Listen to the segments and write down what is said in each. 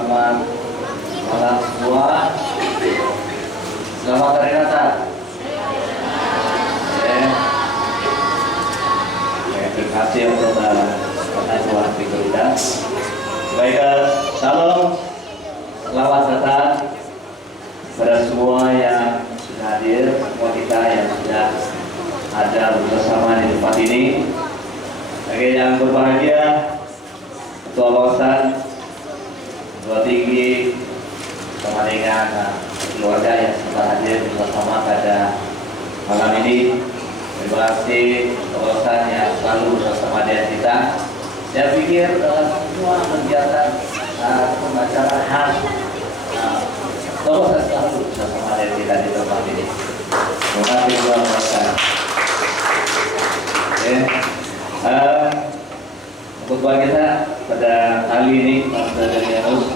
selamat malam semua. Selamat hari Natal. Terima kasih untuk Tuhan kita. Baik, salam, selamat datang pada semua yang sudah hadir, semua kita yang sudah ada bersama di tempat ini. Bagi yang berbahagia, Ketua Kawasan, Ketua Tinggi, bersama dengan keluarga yang sudah hadir bersama pada malam ini. Terima kasih kawasan yang selalu bersama dengan kita. Saya pikir dalam semua kegiatan pembacaan kawasan selalu bersama dengan kita di tempat ini. Terima kasih kepada kawasan. Untuk kita pada kali ini Pastor Danianus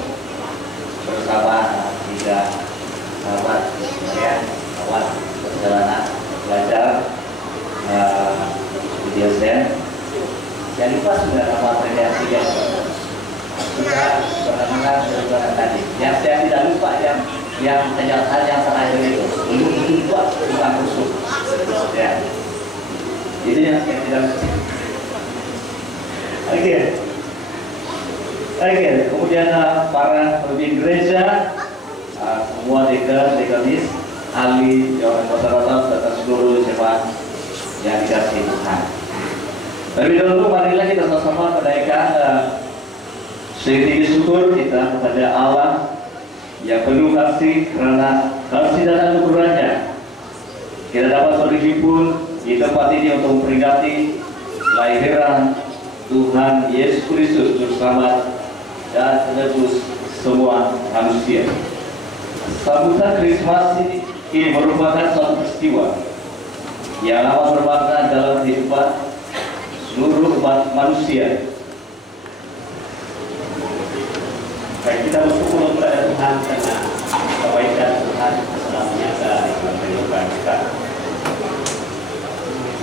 bersama tiga sahabat ya, kawan perjalanan belajar video saya. Jangan lupa sudah nama redaksi yang sudah pernah berjalan tadi. Yang saya tidak lupa yang hal yang terakhir itu belum lupa bukan rusuk. Ya. Ini yang saya tidak lupa. Oke. Kemudian para pemimpin gereja, semua dekanis, ahli, jawab masyarakat, serta seluruh jemaat yang dikasihi Tuhan. Terlebih dahulu marilah kita sama-sama menaikkan setinggi syukur kita kepada Allah yang penuh kasih, karena kasih dan anugerahnya kita dapat berhimpun di tempat ini untuk memperingati kelahiran Tuhan Yesus Kristus Juru Selamat dan penebus semua manusia. Sambutan Krismas ini merupakan suatu peristiwa yang amat bermakna dalam kehidupan seluruh umat manusia. Baik, kita bersyukur kepada Tuhan karena kebaikan Tuhan telah menyata di dalam kehidupan kita.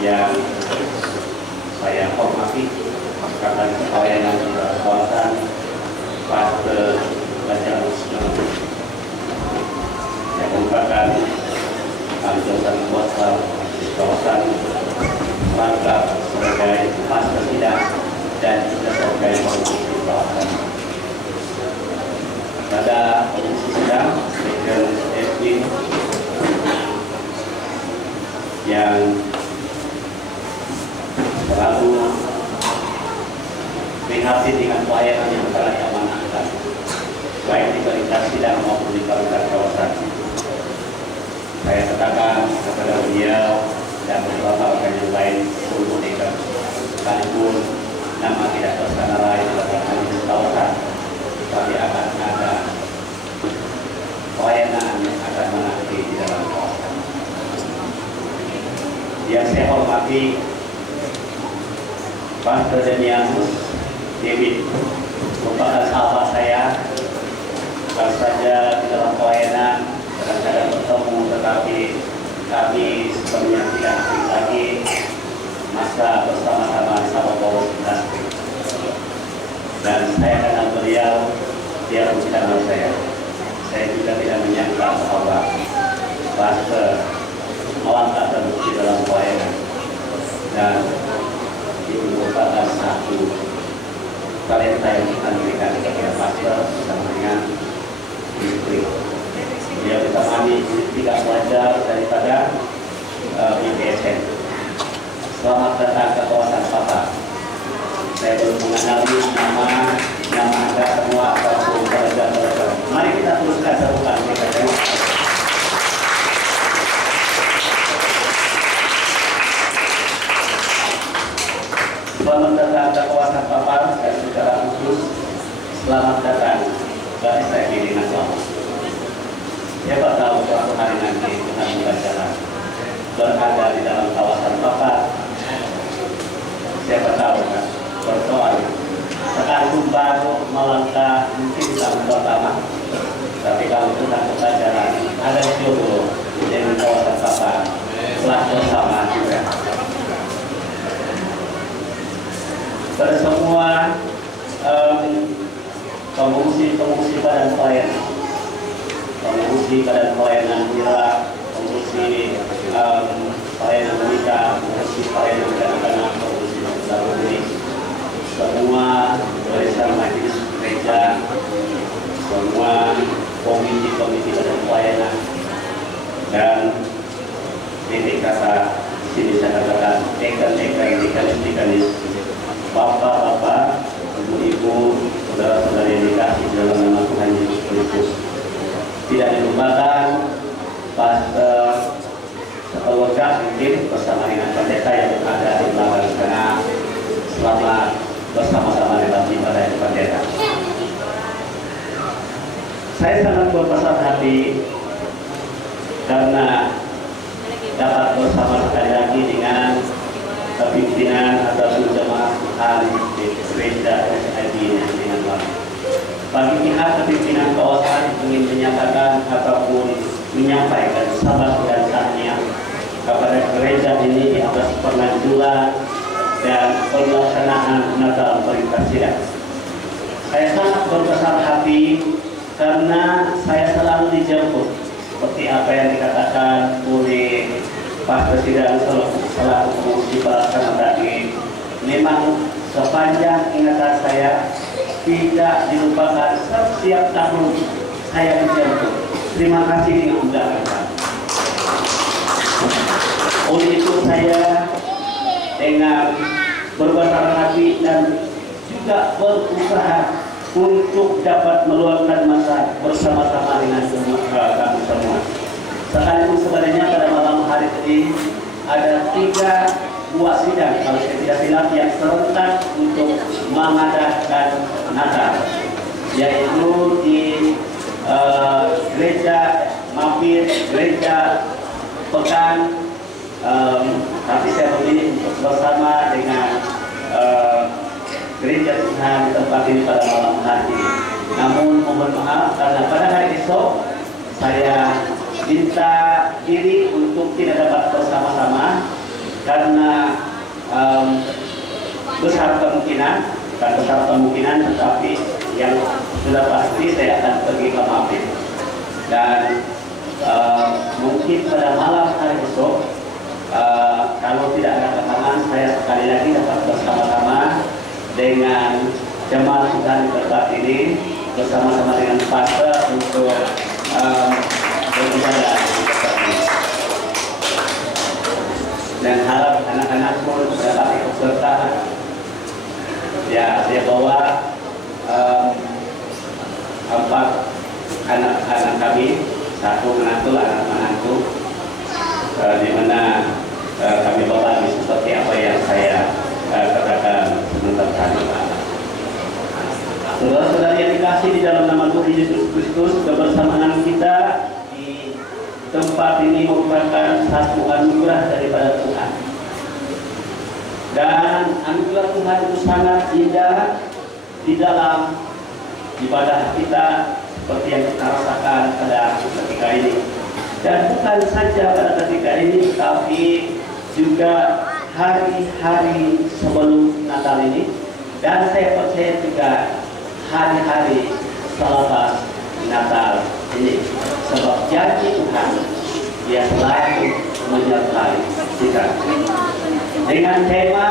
Yang saya hormati karena kepayanan kawasan Pastor Danianus yang merupakan anggota kuasa kawasan mantap sebagai pastor sidang dan juga sebagai pemimpin kawasan. Pada komisi sidang Legal Edwin yang selalu prihatin dengan pelayanan yang telah diamanahkan baik di barisan sidang maupun di barisan kawasan. Saya katakan kepada beliau dan beberapa orang yang lain seluruh dekan, sekalipun nama tidak tersana lain dalam kawasan, tapi akan ada pelayanan yang akan menanti di dalam kawasan. Yang saya hormati Pastor Danianus David, merupakan sahabat saya, bukan saja di dalam pelayanan, kadang-kadang bertemu, tetapi kami sebenarnya tidak asing lagi masa bersama-sama di Sabah Bawah Industri. Dan saya kenal beliau, dia pun tidak kenal saya. Saya juga tidak menyangka bahwa Pastor melangkah terbukti dalam pelayanan. Dan itu merupakan satu talenta yang kita berikan kepada Pastor bersama dengan istri. Dia ditemani tidak wajar daripada IPSN. Selamat datang ke kawasan Papa. Saya belum mengenali nama Anda semua ataupun keluarga. Mari kita teruskan serukan kita. Selamat datang ke kawasan Papa dan secara khusus selamat datang ke STB dengan selamat. Siapa tahu suatu hari nanti Tuhan membacakan berada di dalam kawasan Papa. Siapa tahu kan berdoa. Sekalipun baru melangkah mungkin tahun pertama, tapi kalau Tuhan membacakan ada jodoh dengan kawasan Papa telah bersama juga. Pada semua pengungsi badan pelayanan, pengungsi badan pelayanan wira, pengungsi pelayanan menikah, pengungsi pelayanan anak-anak, pengungsi baru ini, semua barisan majelis gereja, semua komiti badan pelayanan, dan titik kata sini saya katakan dekanis, bapak-bapak, ibu-ibu, saudara-saudari yang dikasih dalam nama Tuhan Yesus Kristus. Tidak dilupakan pastor sekeluarga mungkin bersama dengan pendeta yang ada di belakang sana. Selamat bersama-sama dalam ibadah pendeta. Saya sangat berbesar hati karena dapat bersama sekali lagi dengan pimpinan atau jemaat Tuhan di gereja SID dengan Bapak. Bagi pihak kepimpinan kawasan ingin menyatakan ataupun menyampaikan salam dan tahniah kepada gereja ini di atas penganjuran dan pelaksanaan Natal Berkasih. Saya sangat berbesar hati karena saya selalu dijemput seperti apa yang dikatakan oleh Pak Presiden selaku pengurus pelaksana tadi. Memang sepanjang ingatan saya tidak dilupakan setiap tahun saya dijemput. Terima kasih dengan undangan. Oleh itu saya dengan berbesar hati dan juga berusaha untuk dapat meluangkan masa bersama-sama dengan kami semua. Sekalipun sebenarnya pada malam hari ini ada 3 buah sidang kalau saya tidak silap yang serentak untuk mengadakan Natal, yaitu di gereja Mampir, gereja Pekan, tapi saya memilih untuk bersama dengan gereja Tuhan di tempat ini pada malam hari ini. Namun mohon maaf karena pada hari esok saya minta diri untuk tidak dapat bersama-sama karena besar kemungkinan tetapi yang sudah pasti saya akan pergi ke Mampir dan mungkin pada malam hari esok kalau tidak ada halangan saya sekali lagi dapat bersama-sama dengan jemaat Tuhan di tempat ini bersama-sama dengan pastor untuk beribadah dan harap anak-anak pun dapat ikut serta. Ya, saya bawa 4 anak-anak kami, 1 menantu, di mana kami bawa seperti apa yang saya katakan sebentar tadi. Saudara-saudari yang dikasih di dalam nama Tuhan Yesus Kristus, kebersamaan kita di tempat ini merupakan satu anugerah daripada Tuhan. Dan anugerah Tuhan itu sangat indah di dalam ibadah kita seperti yang kita rasakan pada ketika ini. Dan bukan saja pada ketika ini, tapi juga hari-hari sebelum Natal ini, dan saya percaya juga hari-hari selepas Natal ini, sebab janji Tuhan dia selalu menyertai kita. Dengan tema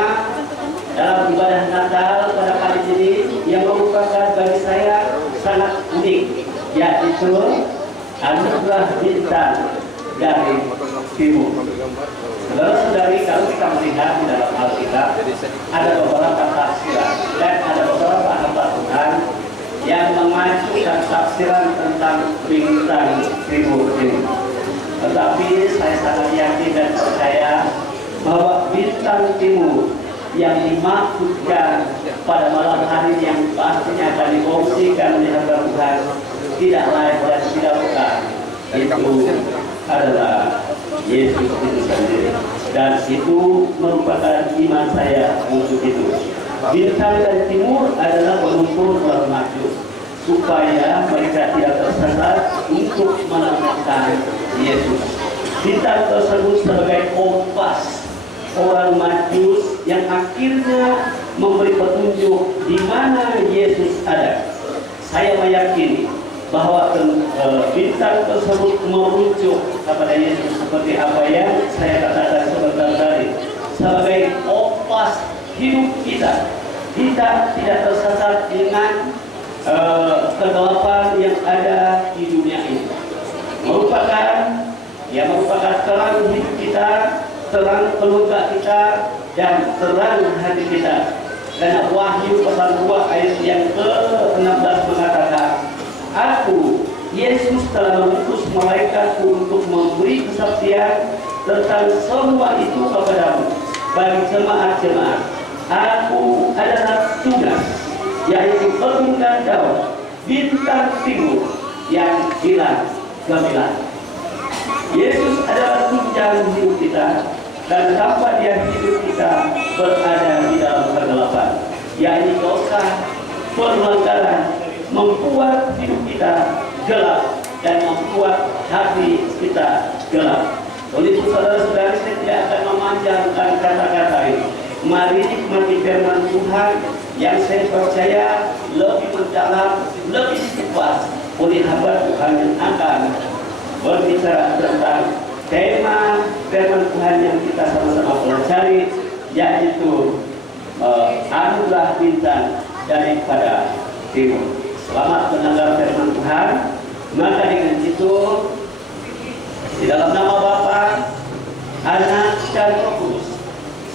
dalam ibadah Natal pada kali ini yang merupakan bagi saya sangat unik, yaitu anugerah bintang dari timur. Saudara-saudari, kalau kita melihat di dalam Alkitab ada beberapa tafsiran dan ada beberapa hamba Tuhan yang mengajukan tafsiran tentang bintang timur ini. Tetapi saya sangat yakin dan percaya bahwa bintang timur yang dimaksudkan pada malam hari yang pastinya akan dikongsikan oleh hamba Tuhan tidak lain dan tidak bukan, itu adalah Yesus itu sendiri, dan itu merupakan iman saya untuk itu. Bintang dari timur adalah penuntun orang maju supaya mereka tidak tersesat untuk menemukan Yesus. Bintang tersebut sebagai kompas orang Majus yang akhirnya memberi petunjuk di mana Yesus ada. saya meyakini bahwa bintang tersebut merujuk kepada Yesus seperti apa yang saya katakan sebentar tadi, sebagai kompas hidup kita. Kita tidak tersesat dengan kegelapan yang ada di dunia ini. Merupakan terang hidup kita, terang keluarga kita, dan terang hati kita. Karena Wahyu pasal 2 ayat yang ke-16 mengatakan, Aku, Yesus telah mengutus malaikatku untuk memberi kesaksian tentang semua itu kepadamu bagi jemaat-jemaat. Aku adalah tugas, yaitu pembintan daun, bintang timur yang hilang gemilang. Yesus adalah tunjang hidup kita, dan tanpa Dia hidup kita berada di dalam kegelapan, yakni dosa, pelanggaran, membuat hidup kita gelap dan membuat hati kita gelap. Oleh itu saudara-saudari, saya tidak akan memanjangkan kata-kata ini. Mari nikmati firman Tuhan yang saya percaya lebih mendalam, lebih tepat oleh hamba Tuhan yang akan berbicara tentang tema firman Tuhan yang kita sama-sama pelajari, yaitu anugerah bintang daripada timur. Selamat mendengar firman Tuhan. Maka dengan itu, di dalam nama Bapa, Anak, dan Roh Kudus,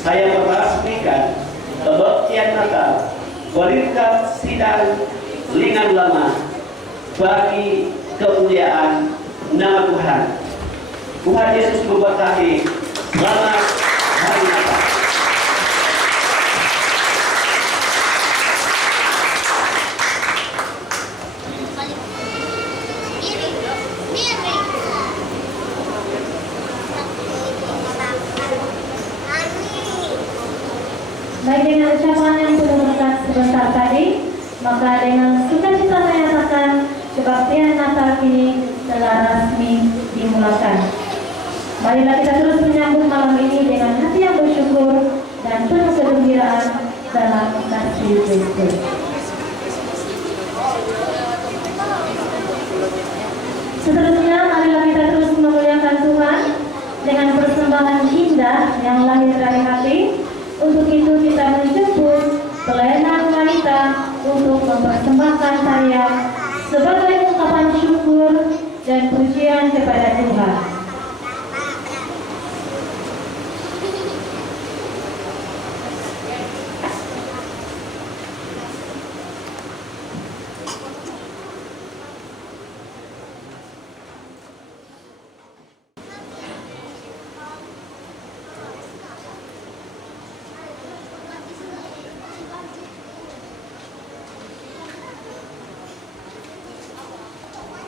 saya meresmikan kebaktian Natal berkat sidang Lingan Lama bagi kemuliaan nama Tuhan. Tuhan Yesus memberkati. Selamat Hari Natal. Baik, dengan ucapan yang sudah berkat sebentar tadi, maka dengan sukacita menyatakan kebaktian Natal ini telah resmi dimulakan. Marilah kita terus menyambut malam ini dengan hati yang bersyukur dan penuh kegembiraan dalam kasih Kristus. Seterusnya, marilah kita terus memuliakan Tuhan dengan persembahan indah yang lahir dari hati. Untuk itu kita menjemput pelayanan wanita untuk mempersembahkan tarian sebagai ungkapan syukur dan pujian kepada Tuhan.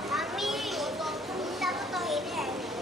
Mami, kita potong ini.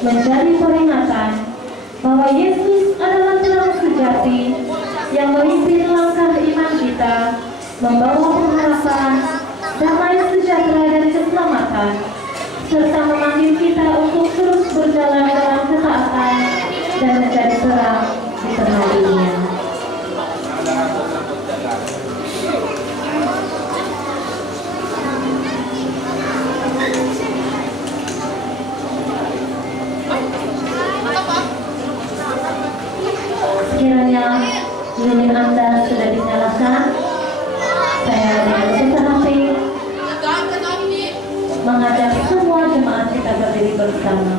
menjadi peringatan bahwa Yesus adalah terang sejati yang memimpin langkah iman kita, membawa pengharapan, damai sejahtera dan keselamatan, serta memanggil kita untuk terus berjalan dalam ketaatan dan menjadi terang di tengah dunia. Sekiranya lilin Anda sudah dinyalakan, saya dengan besar hati mengajak semua jemaat kita berdiri bersama.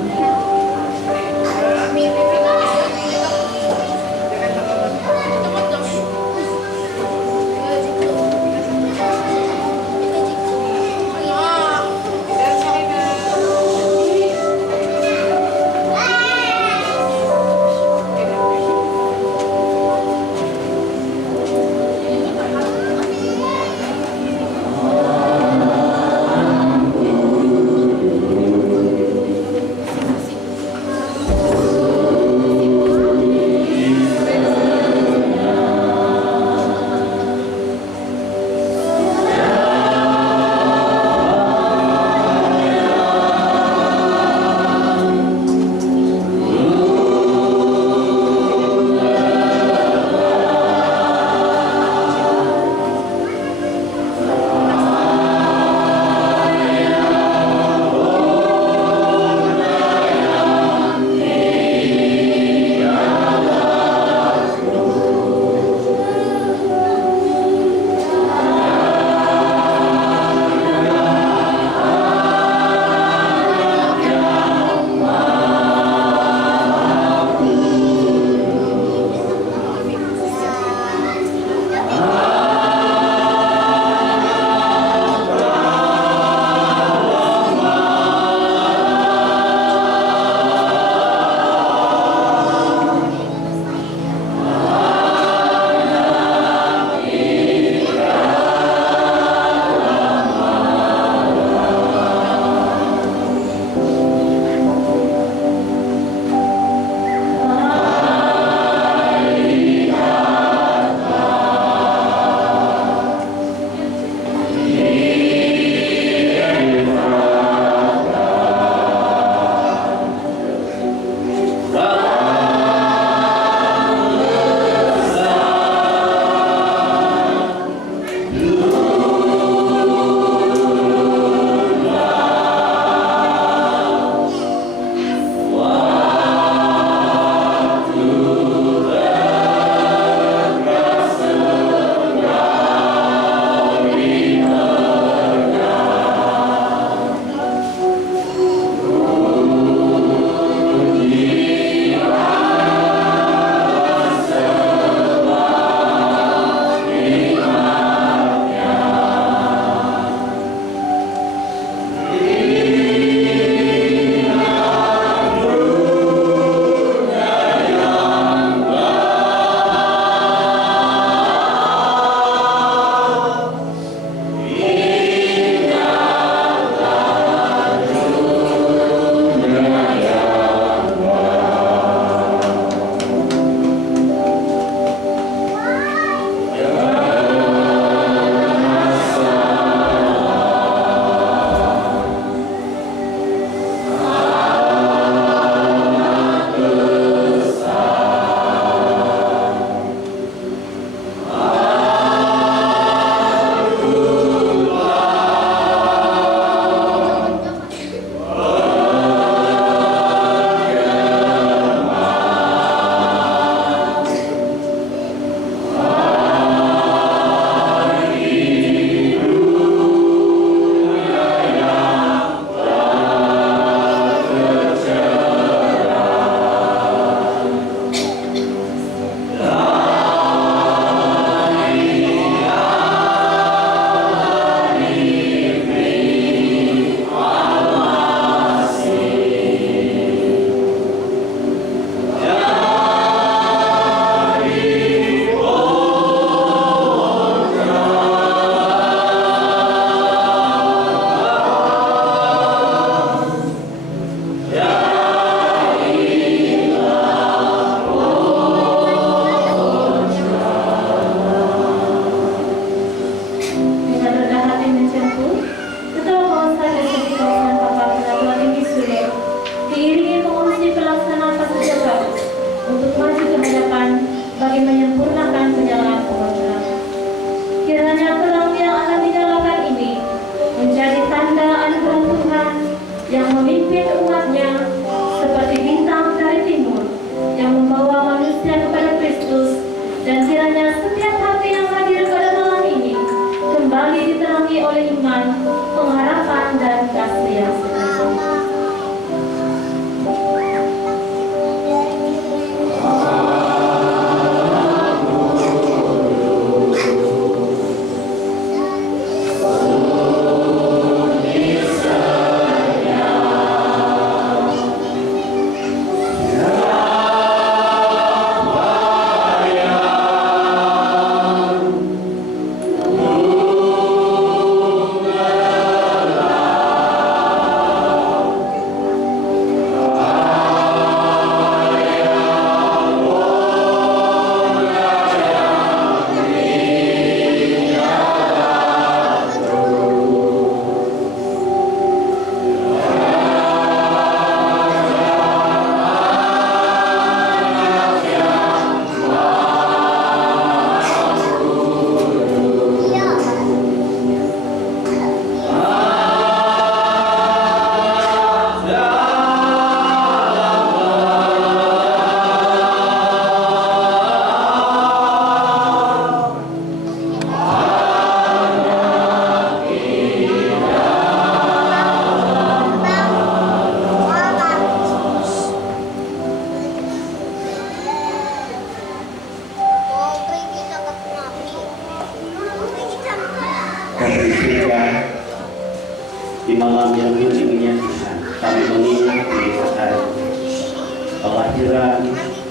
kelahiran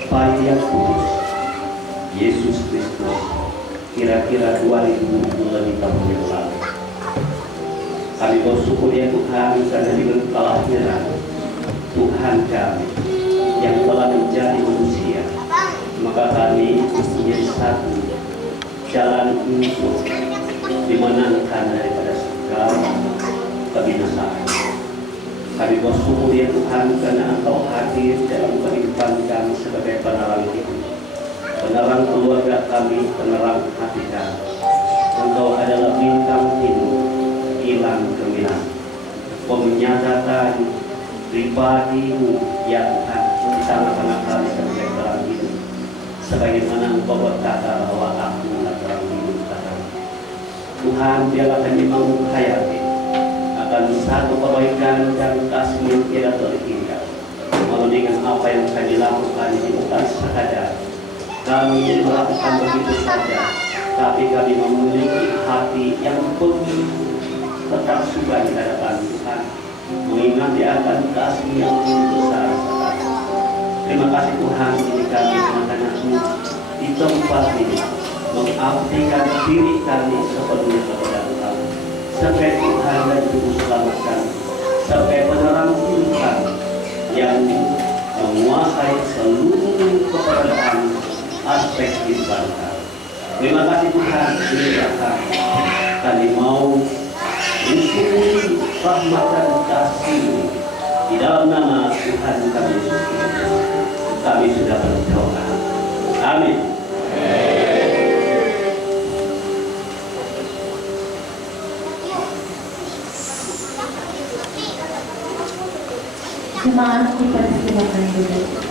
bayi yang kudus, Yesus Kristus, kira-kira 2000 lebih tahun yang lalu. Kami bersyukur ya Tuhan karena dengan kelahiran Tuhan kami yang telah menjadi manusia, maka kami menjadi satu jalan untuk dimenangkan daripada segala kebinasaan. Kami bersyukur ya Tuhan karena Engkau hadir dalam kehidupan kami sebagai penerang hidup, penerang keluarga kami, penerang hati kami. Engkau adalah bintang hidup, hilang gemilang, menyatakan pribadi-Mu ya Tuhan di tengah-tengah kami sebagai terang hidup. Sebagaimana Engkau berkata bahwa aku adalah terang hidup katamu. Tuhan, biarlah kami menghayati akan satu kebaikan dan kasih yang tidak terhingga. Walau dengan apa yang kami lakukan ini bukan sekadar kami melakukan begitu saja, tapi kami memiliki hati yang penuh tetap suka di hadapan Tuhan, mengingati akan kasih yang besar. Terima kasih Tuhan, ini kami anak-anak-Mu di tempat ini mengabdikan diri kami sepenuhnya kepada Tuhan. Sampai Tuhan dan Juru Selamat kami, sampai penerang hidup kami yang menguasai seluruh keberadaan aspek kehidupan kami. Terima kasih Tuhan, berilah kami mau mensyukuri rahmat dan kasih di dalam nama Tuhan kami Yesus Kristus. Kami sudah berdoa. Amin. Jemaat dipersilakan duduk.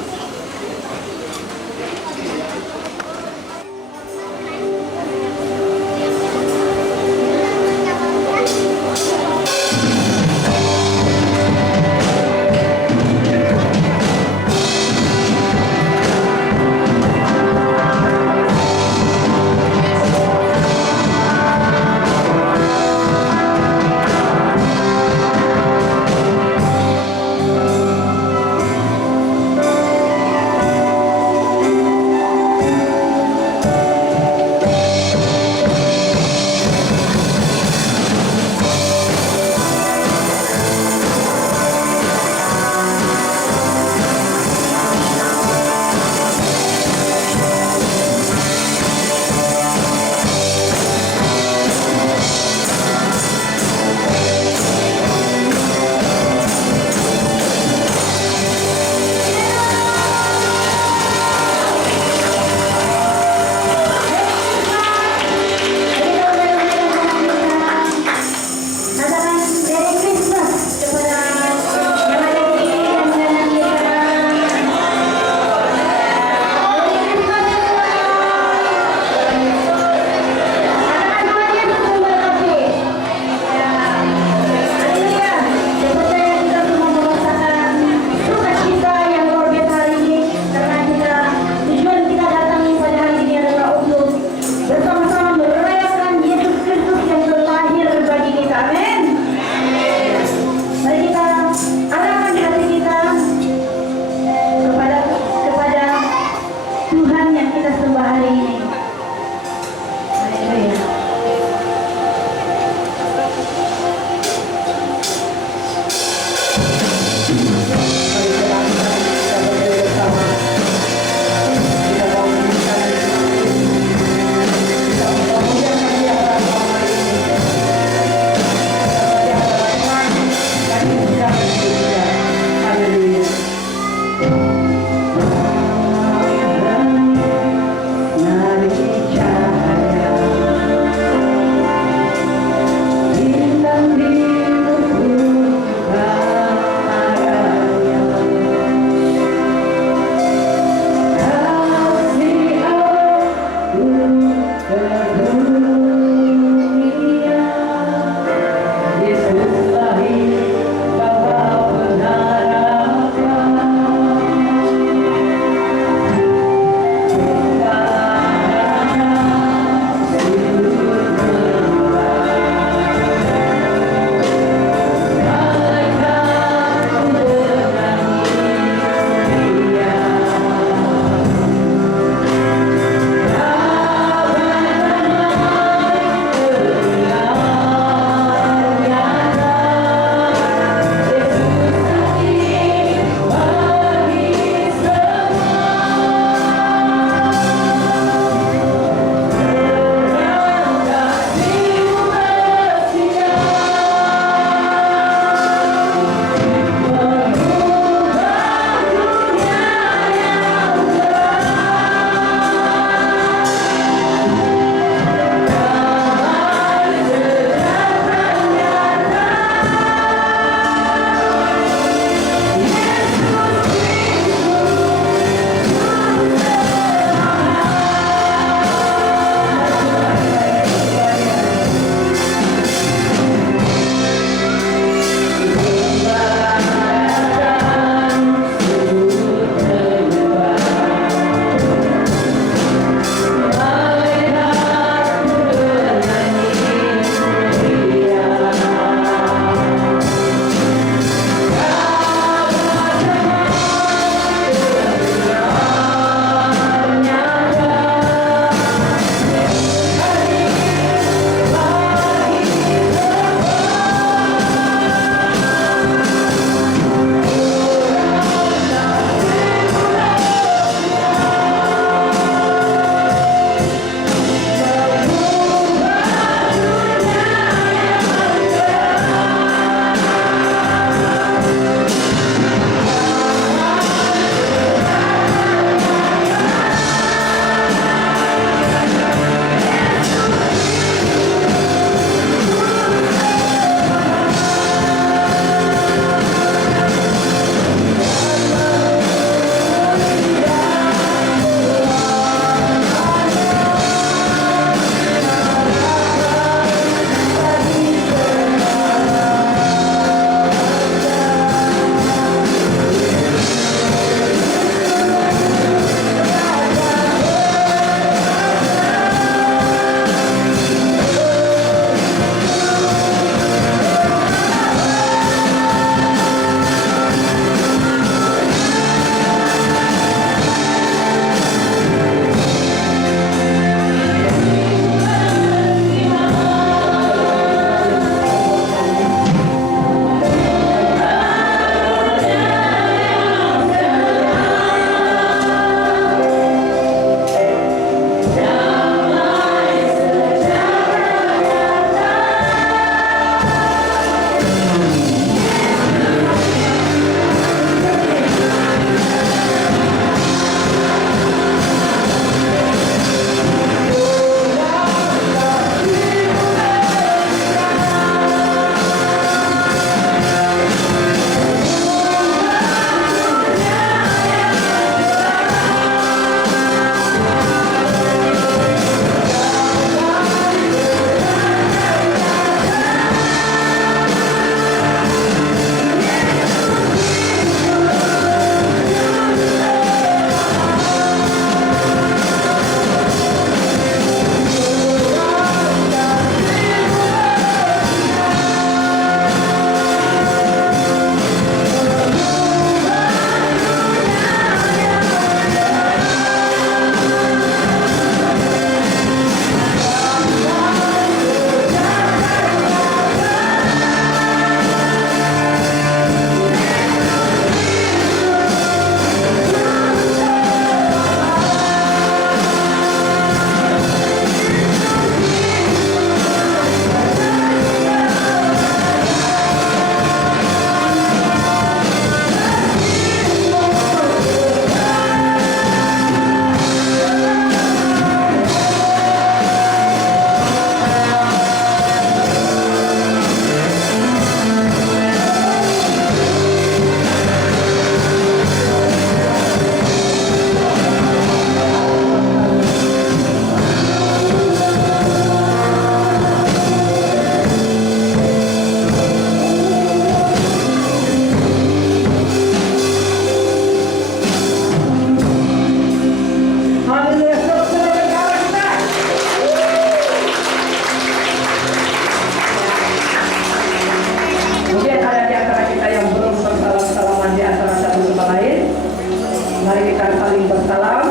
Mari kita saling bersalam.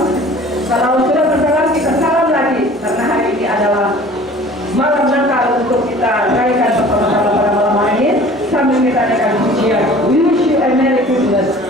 Kalau sudah bersalam, kita salam lagi. Karena hari ini adalah malam Natal untuk kita rayakan bersama-sama pada malam hari ini. Sambil kita adakan pujian. We wish you a Merry Christmas.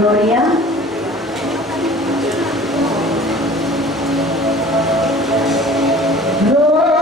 Gloria. Gloria.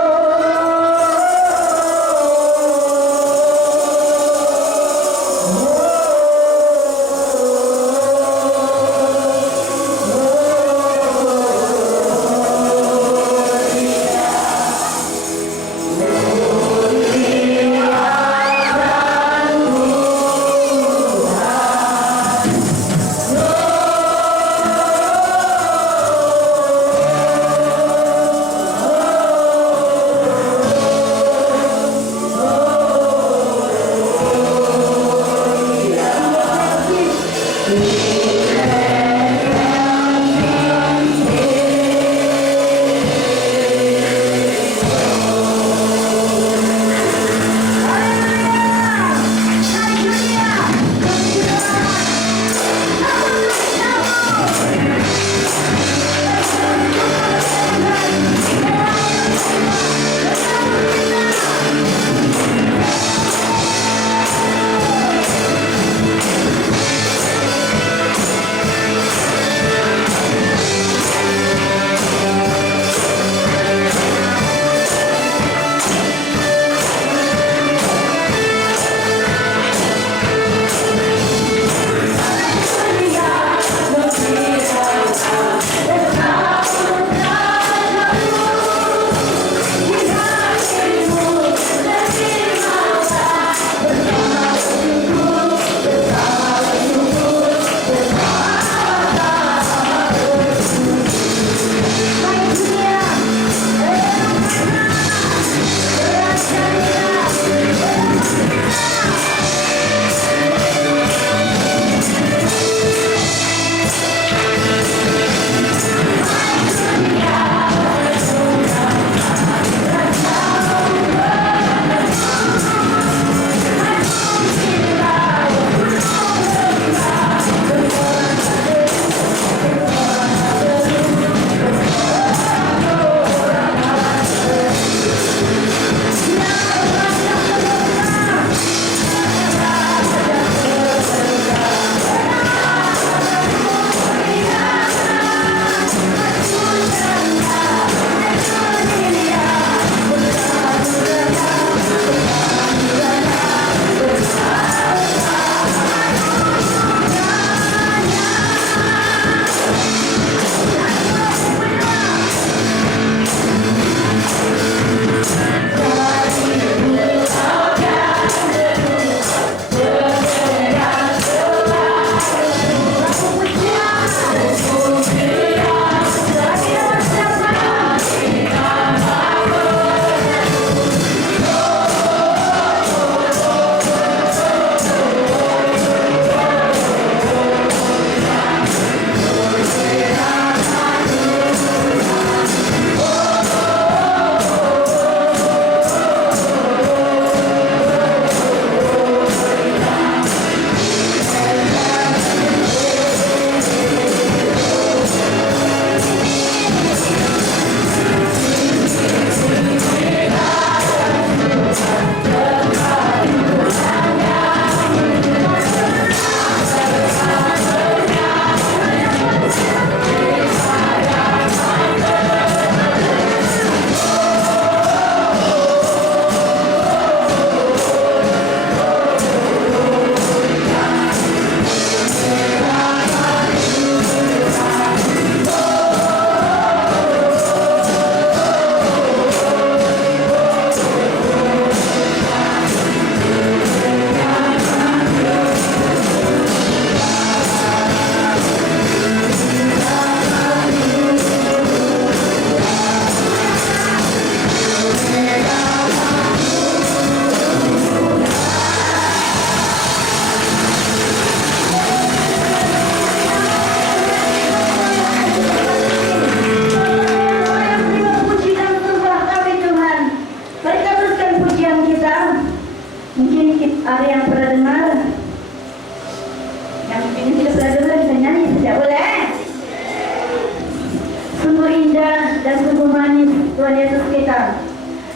Tuhan Yesus kita.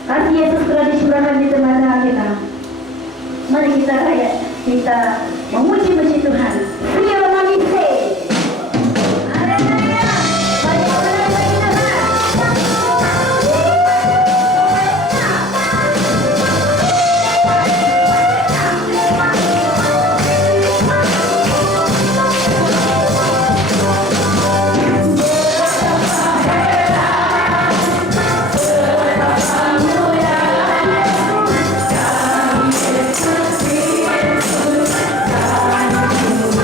Kasih Yesus telah dicurahkan di tengah-tengah kita. Mari kita kita memuji Tuhan. Rio Manise. Haleluya. Bagi orang bagi Tuhan. Yesus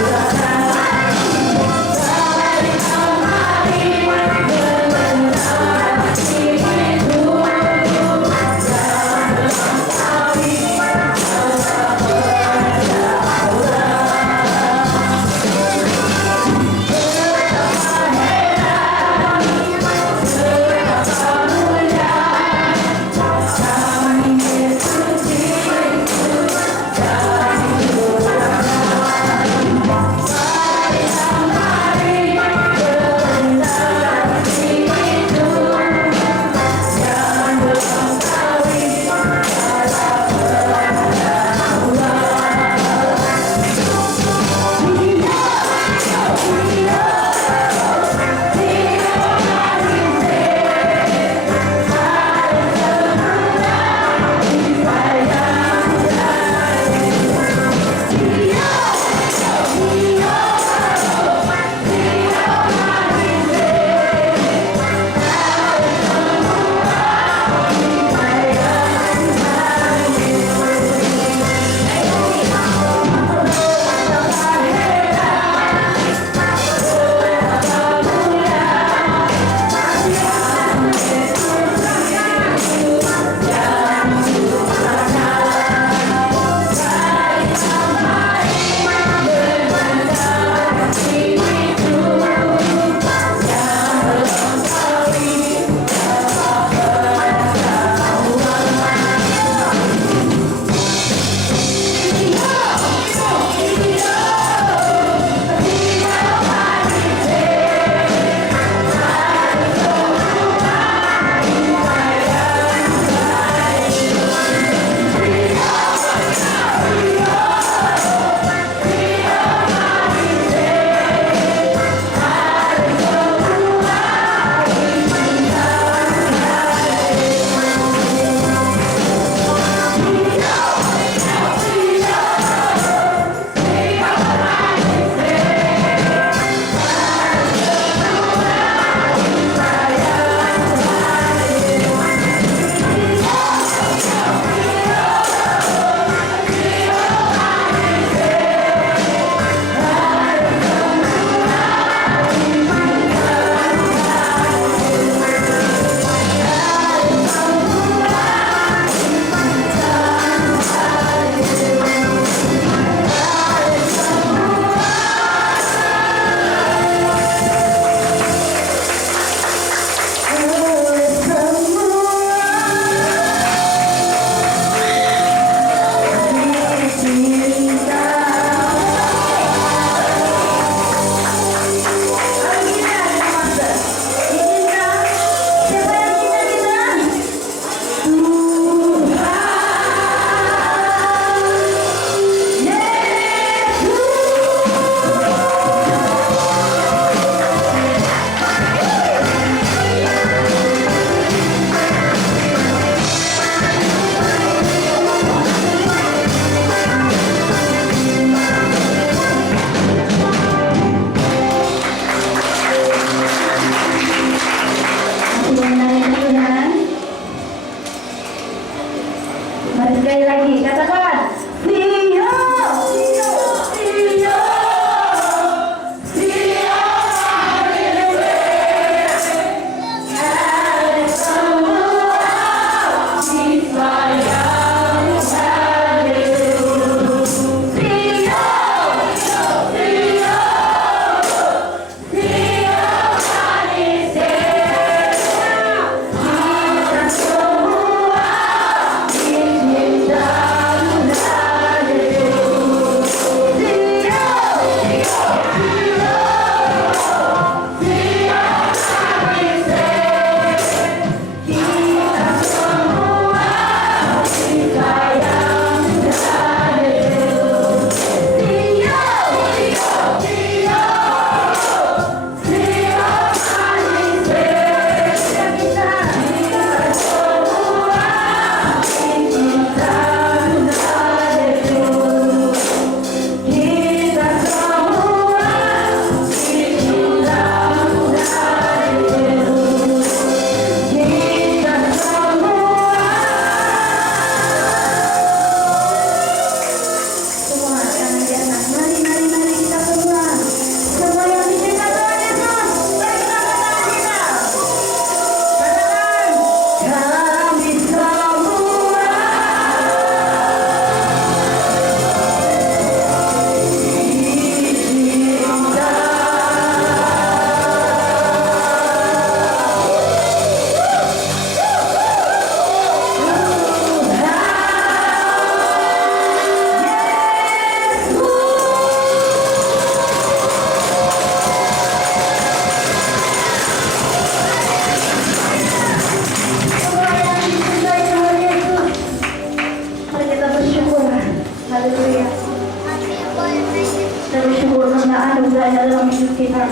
hidup kita.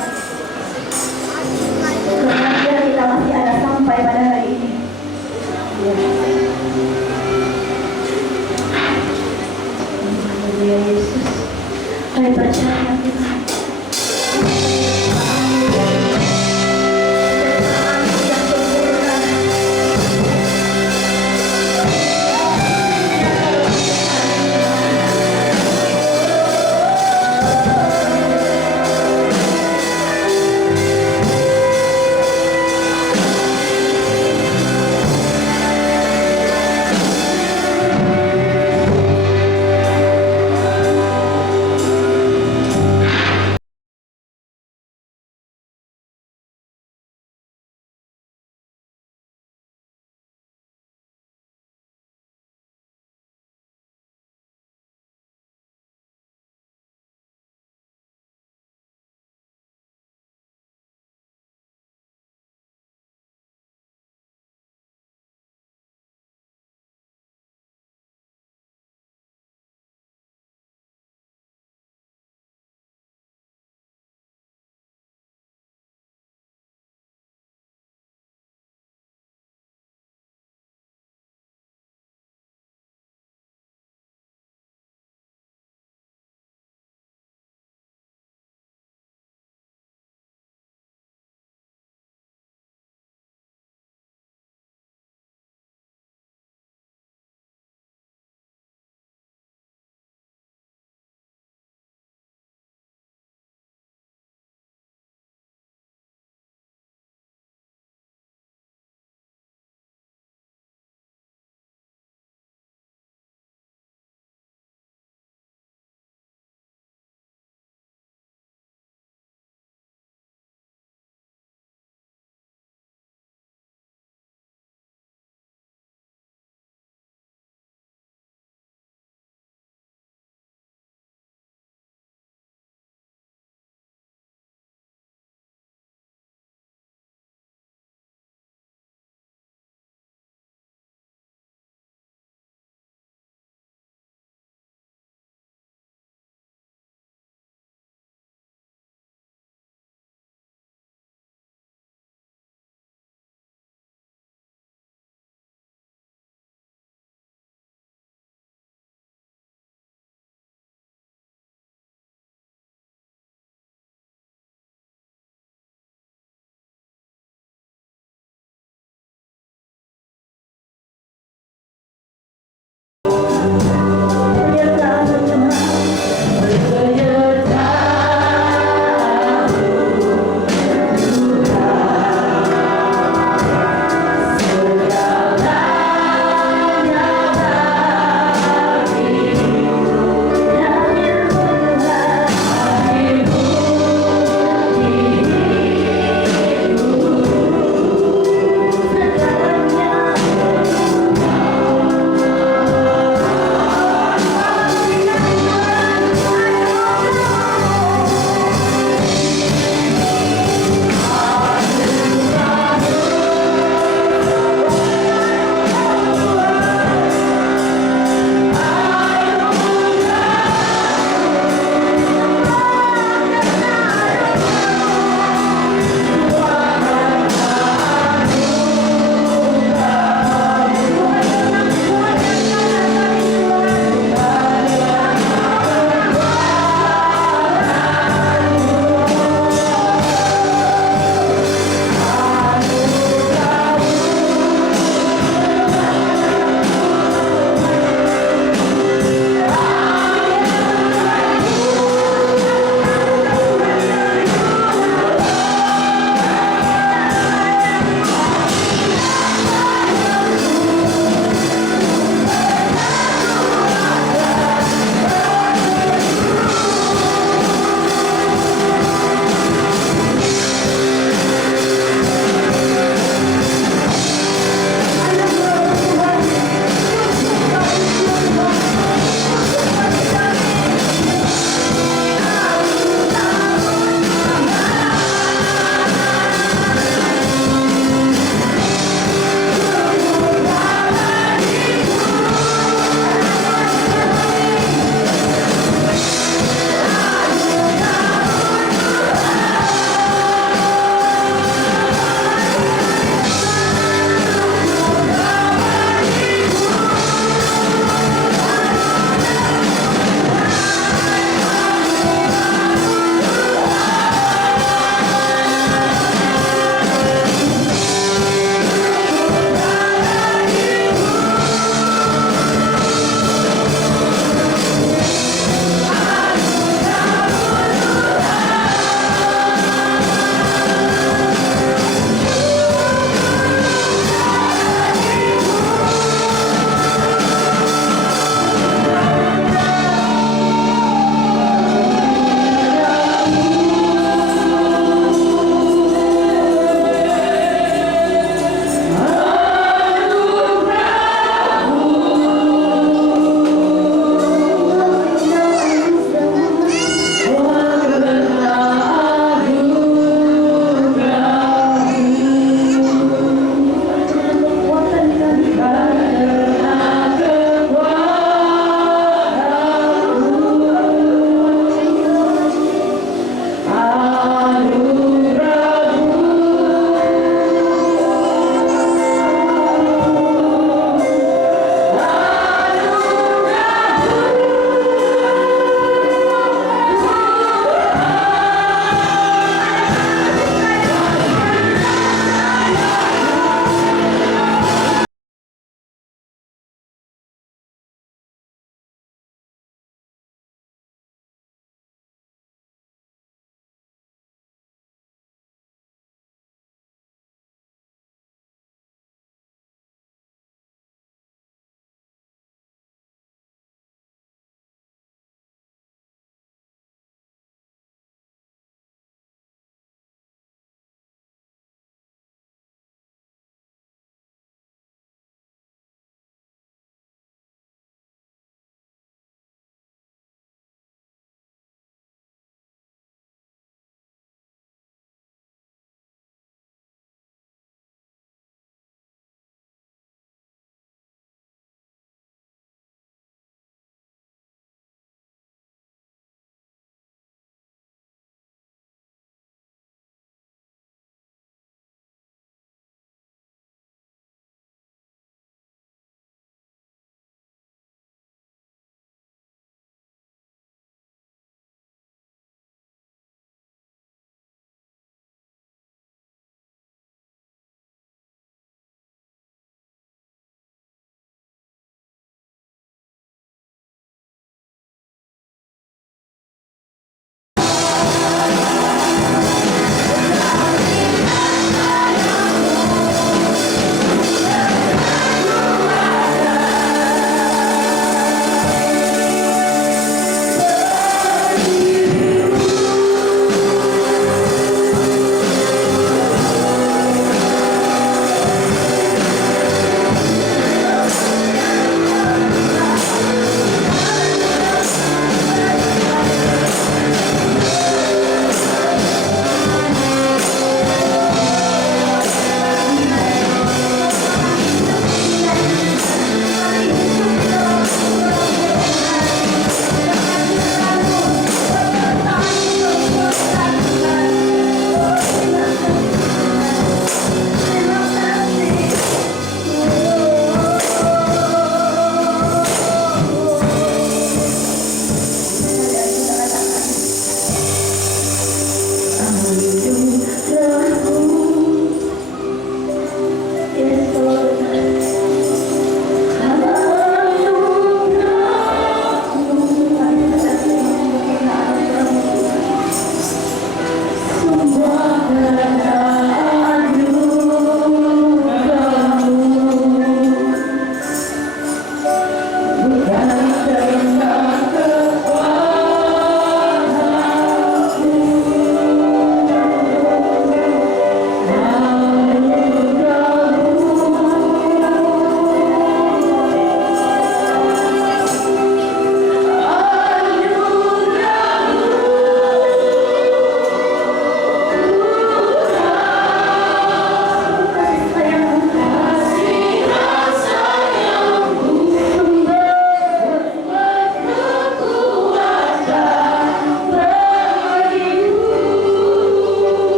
Karena biar kita masih ada sampai pada hari ini. Haleluya Yesus. Kami percaya Tuhan.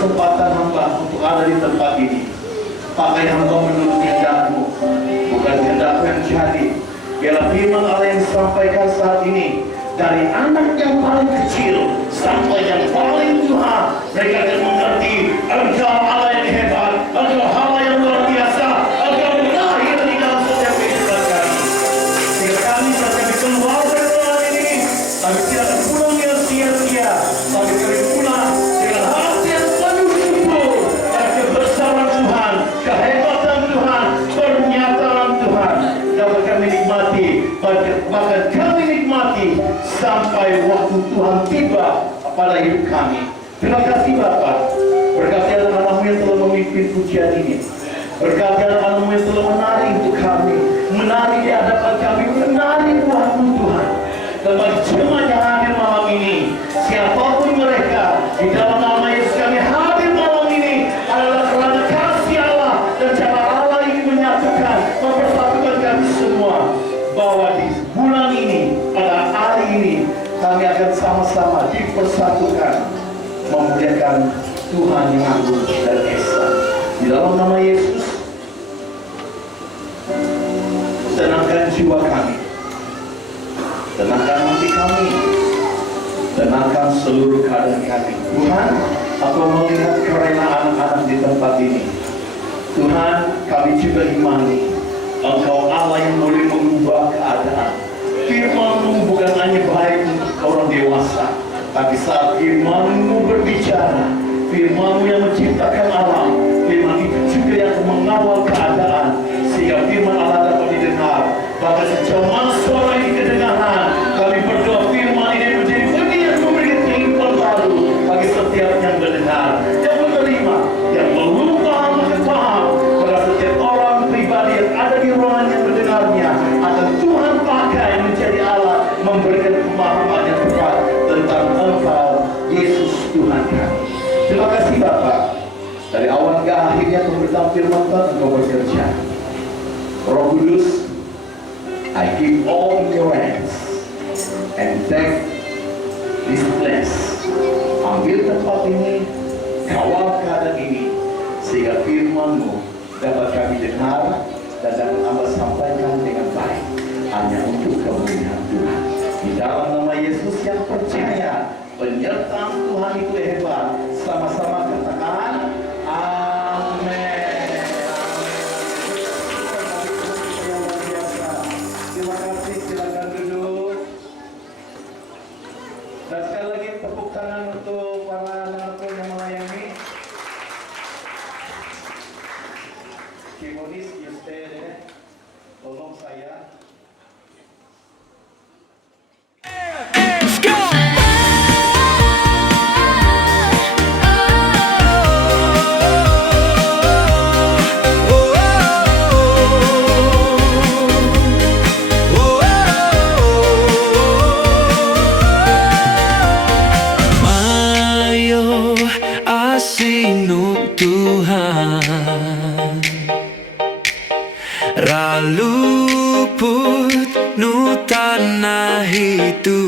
kesempatan hamba untuk ada di tempat ini. Pakai hamba menurut kehendak-Mu, bukan kehendak-Mu yang jadi. Biarlah firman Allah yang disampaikan saat ini, dari anak yang paling kecil sampai yang paling tua, mereka akan mengerti Engkau Allah yang hebat, Engkau Allah yang luar biasa, Engkau lahir di dalam setiap kehidupan kami. Sehingga kami saat kami keluar dari ruangan ini, kami tidak akan pulang yang sia-sia, tapi kami pulang dengan hati yang penuh syukur dan kebesaran Tuhan, kehebatan Tuhan, pernyataan Tuhan dapat kami nikmati, bahkan kami nikmati sampai waktu Tuhan tiba pada hidup kami. Terima kasih Bapak. Berkati anak-anakmu yang telah memimpin pujian ini. Berkati anak-anakmu yang telah menari untuk kami, menari di hadapan kami, menari buatmu Tuhan. Dan bagi jemaat yang hadir malam ini, siapapun mereka, di dalam nama Yesus kami hadir malam ini adalah kerana kasih Allah dan cara Allah ingin menyatukan, mempersatukan kami semua. Bahwa di bulan ini, pada hari ini, kami akan sama-sama dipersatukan memuliakan Tuhan yang agung dan esa. Di dalam nama Yesus, tenangkan jiwa kami, tenangkan hati kami, tenangkan seluruh keadaan kami. Tuhan, aku melihat kerelaan anak-anak di tempat ini. Tuhan, kami juga imani Engkau Allah yang boleh mengubah keadaan. Firman-Mu bukan hanya baik untuk orang dewasa, tapi saat firman-Mu berbicara, firman-Mu yang menciptakan alam, firman itu juga yang mengawal keadaan, sehingga firman Allah dapat didengar. Bahkan sejauh mana suara ini kedengaran, kami berdoa firman ini menjadi benih yang memberikan kehidupan baru bagi setiap yang mendengar, yang menerima, yang belum paham akan paham. Pada setiap orang pribadi yang ada di ruangan yang mendengarnya, akan Tuhan pakai menjadi Allah, memberikan pemahaman yang tepat tentang Engkau, Yesus Tuhan kami. Terima kasih Bapak. Dari awal hingga akhirnya pemberitaan firman Tuhan Engkau bekerja. Roh Kudus, I give all in your hands and take this place. Ambil tempat ini, kawal keadaan ini, sehingga firman-Mu dapat kami dengar dan dapat Amba sampaikan dengan baik, hanya untuk kemuliaan Tuhan. Di dalam nama Yesus yang percaya, penyertaan Tuhan itu hebat. Sama-sama katakan, amin. Terima kasih, silakan duduk. Dan sekali lagi tepuk tangan untuk para narapun yang melayani. Kimonis, you stay there. Tolong saya. Tuhan raluput nu tanah itu